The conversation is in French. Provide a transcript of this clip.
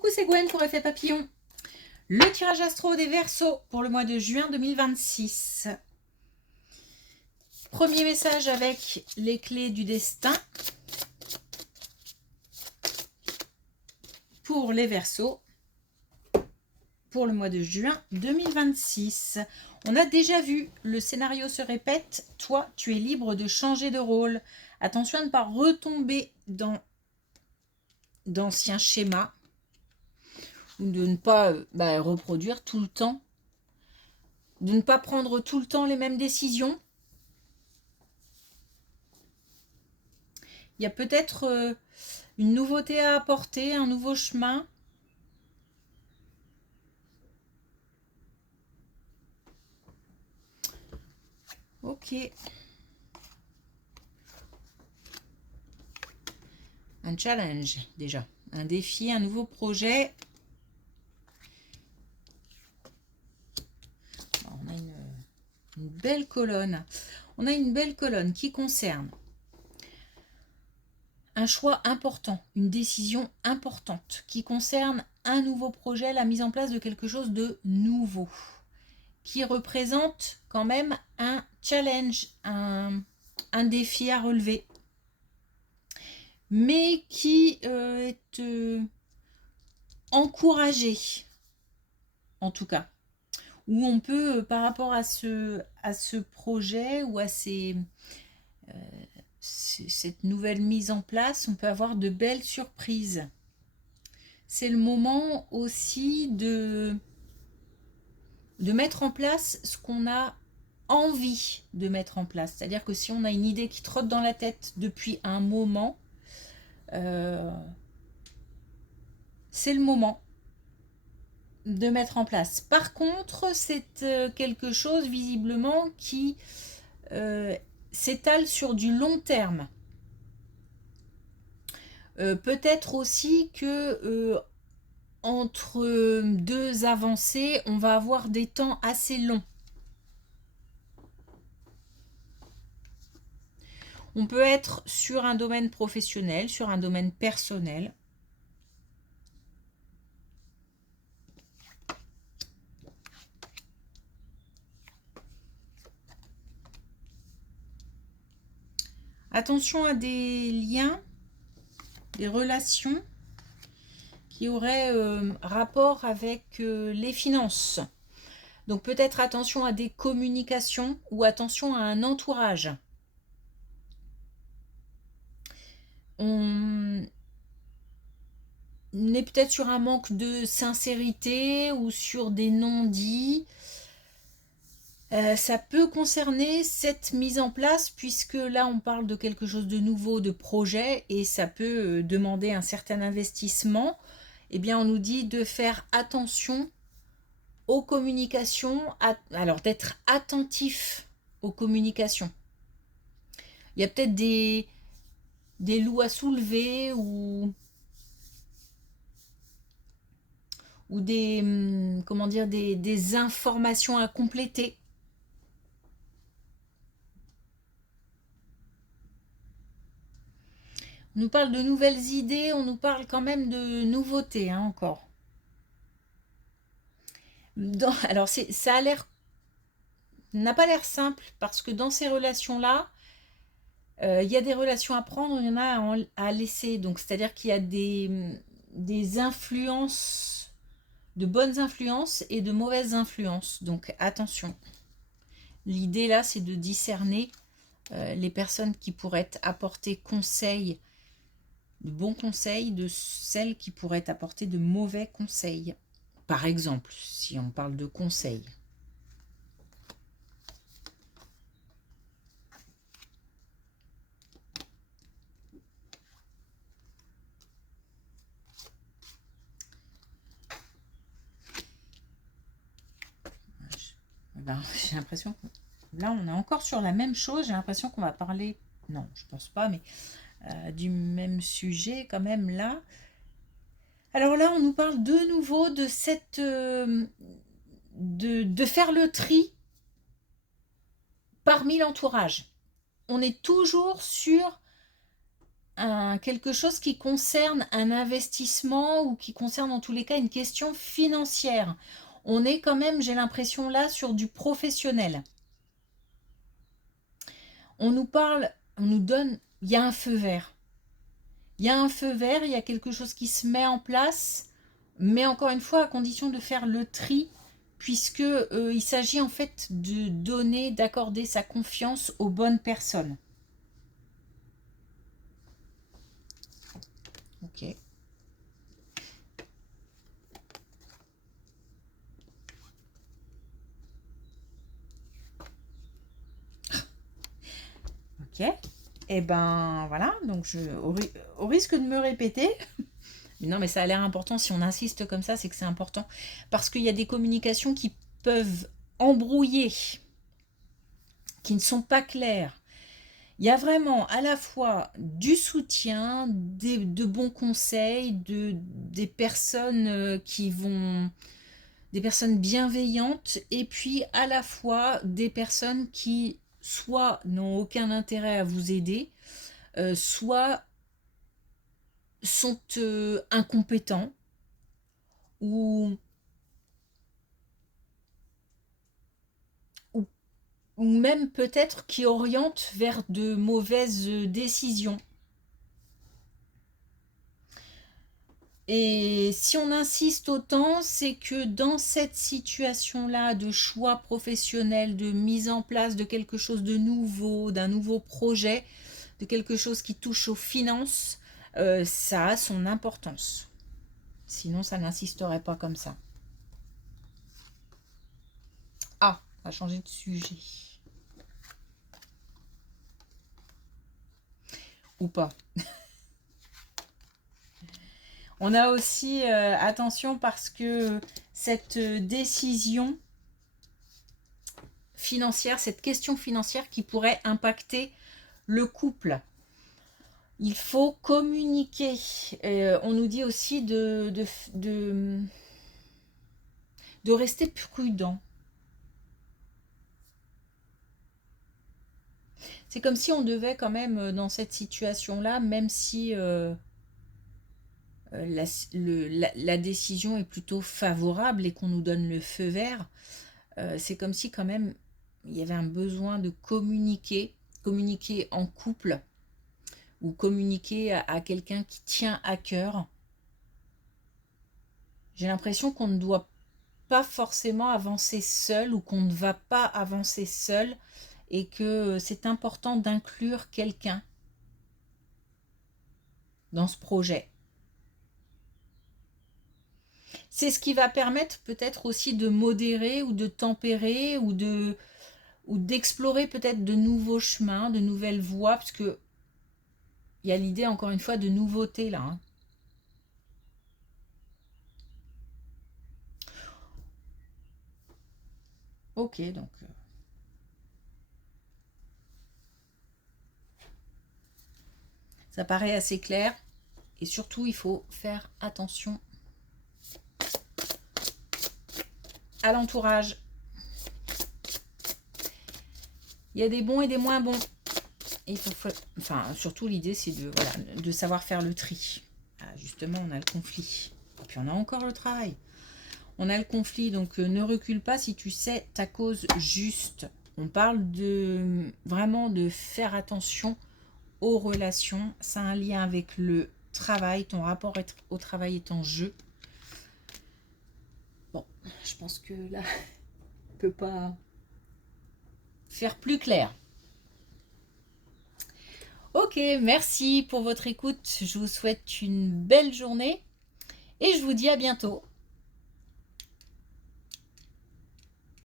Coucou, c'est Gwen pour Effet Papillon. Le tirage astro des Verseaux pour le mois de juin 2026. Premier message avec les clés du destin pour les Verseaux pour le mois de juin 2026. On a déjà vu, le scénario se répète. Toi, tu es libre de changer de rôle. Attention à ne pas retomber dans d'anciens schémas ou de ne pas reproduire tout le temps, de ne pas prendre tout le temps les mêmes décisions. Il y a peut-être une nouveauté à apporter, un nouveau chemin. Ok. Un challenge déjà. Un défi, un nouveau projet. On a une belle colonne. On a une belle colonne qui concerne un choix important, une décision importante qui concerne un nouveau projet, la mise en place de quelque chose de nouveau, qui représente quand même un challenge, un défi à relever, mais qui est encouragé, en tout cas, où on peut, par rapport à ce projet ou à cette nouvelle mise en place, on peut avoir de belles surprises. C'est le moment aussi de mettre en place ce qu'on a envie de mettre en place. C'est-à-dire que si on a une idée qui trotte dans la tête depuis un moment, c'est le moment de mettre en place. Par contre, c'est quelque chose visiblement qui s'étale sur du long terme. Peut-être aussi que entre deux avancées, on va avoir des temps assez longs. On peut être sur un domaine professionnel, sur un domaine personnel. Attention à des liens, des relations qui auraient rapport avec les finances. Donc peut-être attention à des communications ou attention à un entourage. On est peut-être sur un manque de sincérité ou sur des non-dits. Ça peut concerner cette mise en place puisque là on parle de quelque chose de nouveau, de projet, et ça peut demander un certain investissement. Eh bien on nous dit de faire attention aux communications, alors d'être attentif aux communications. Il y a peut-être des loups à soulever ou des, comment dire, des informations à compléter. On nous parle de nouvelles idées, on nous parle quand même de nouveautés, hein, encore. Alors, ça a l'air, n'a pas l'air simple, parce que dans ces relations-là, il y a des relations à prendre, il y en a à laisser. Donc, c'est-à-dire qu'il y a des influences, de bonnes influences et de mauvaises influences. Donc, attention. L'idée, là, c'est de discerner les personnes qui pourraient apporter conseil, de bons conseils, de celles qui pourraient apporter de mauvais conseils. Par exemple, si on parle de conseils. J'ai l'impression que là, on est encore sur la même chose. J'ai l'impression qu'on va parler, non, je pense pas, mais du même sujet quand même là. Alors là, on nous parle de nouveau de cette... de faire le tri parmi l'entourage. On est toujours sur quelque chose qui concerne un investissement ou qui concerne en tous les cas une question financière. On est quand même, j'ai l'impression là, sur du professionnel. On nous parle, on nous donne, il y a un feu vert. Il y a un feu vert, il y a quelque chose qui se met en place, mais encore une fois, à condition de faire le tri, puisque il s'agit en fait de donner, d'accorder sa confiance aux bonnes personnes. Ok. Ok. Et ben voilà, donc au risque de me répéter, mais non mais ça a l'air important, si on insiste comme ça, c'est que c'est important. Parce qu'il y a des communications qui peuvent embrouiller, qui ne sont pas claires. Il y a vraiment à la fois du soutien, de bons conseils, des personnes des personnes bienveillantes, et puis à la fois des personnes qui soit n'ont aucun intérêt à vous aider, soit sont incompétents ou, ou, ou même peut-être qui orientent vers de mauvaises décisions. Et si on insiste autant, c'est que dans cette situation-là de choix professionnel, de mise en place de quelque chose de nouveau, d'un nouveau projet, de quelque chose qui touche aux finances, ça a son importance. Sinon, ça n'insisterait pas comme ça. Ah, on va changer de sujet. Ou pas. On a aussi, attention, parce que cette décision financière, cette question financière qui pourrait impacter le couple. Il faut communiquer. On nous dit aussi de rester prudent. C'est comme si on devait quand même, dans cette situation-là, même si la décision est plutôt favorable et qu'on nous donne le feu vert, c'est comme si quand même il y avait un besoin de communiquer en couple, ou communiquer à quelqu'un qui tient à cœur. J'ai l'impression qu'on ne doit pas forcément avancer seul, ou qu'on ne va pas avancer seul, et que c'est important d'inclure quelqu'un dans ce projet. C'est ce qui va permettre peut-être aussi de modérer ou de tempérer, ou d'explorer peut-être de nouveaux chemins, de nouvelles voies, parce que il y a l'idée encore une fois de nouveauté là. Ok, donc ça paraît assez clair, et surtout il faut faire attention à l'entourage. Il y a des bons et des moins bons. Et enfin, surtout l'idée c'est de savoir faire le tri. Ah, justement, on a le conflit. Et puis on a encore le travail. On a le conflit, donc ne recule pas si tu sais ta cause juste. On parle vraiment de faire attention aux relations. Ça a un lien avec le travail. Ton rapport au travail est en jeu. Bon, je pense que là, on ne peut pas faire plus clair. Ok, merci pour votre écoute. Je vous souhaite une belle journée et je vous dis à bientôt.